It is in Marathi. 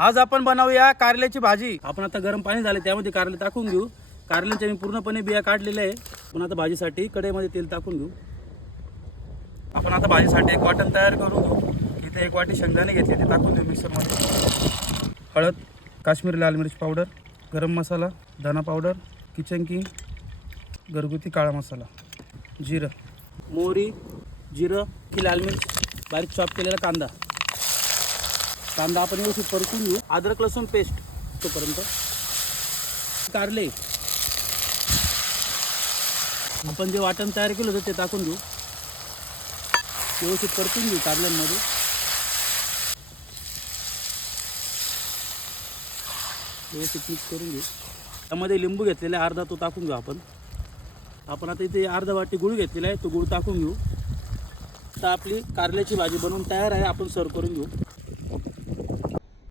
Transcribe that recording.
आज आपण बनवूया कारल्याची भाजी। आपण आता गरम पाणी झाले त्यामध्ये कारले टाकून घेऊ। कारल्याचे मी पूर्णपणे बिया काढलेले आहे। आपण आता भाजीसाठी कढईमध्ये तेल टाकून घेऊ। आपण आता भाजीसाठी एक वाटण तयार करून घेऊ। इथे एक वाटी शेंगदाणे घेतले ते टाकून देऊ मिक्सरमध्ये। हळद, काश्मीरी लाल मिरची पावडर, गरम मसाला, धना पावडर, किचन किंग, घरगुती काळा मसाला, जिरं, मोहरी, जिरं की लाल मिर्च, बारीक चॉप केलेला कांदा। कांदा आपण व्यवस्थित परतून घेऊ। अद्रक लसूण पेस्ट तोपर्यंत कारले आपण जे वाटण तयार केलं होतं ते टाकून घेऊ। व्यवस्थित परतून घेऊ कारल्यांमध्ये। व्यवस्थित मिक्स करून घेऊ। त्यामध्ये लिंबू घेतलेला अर्धा तो टाकून घेऊ आपण आता इथे अर्धा वाटी गुळ घेतलेला आहे तो गुळ टाकून घेऊ। आता आपली कारल्याची भाजी बनवून तयार आहे। आपण सर्व करून घेऊ।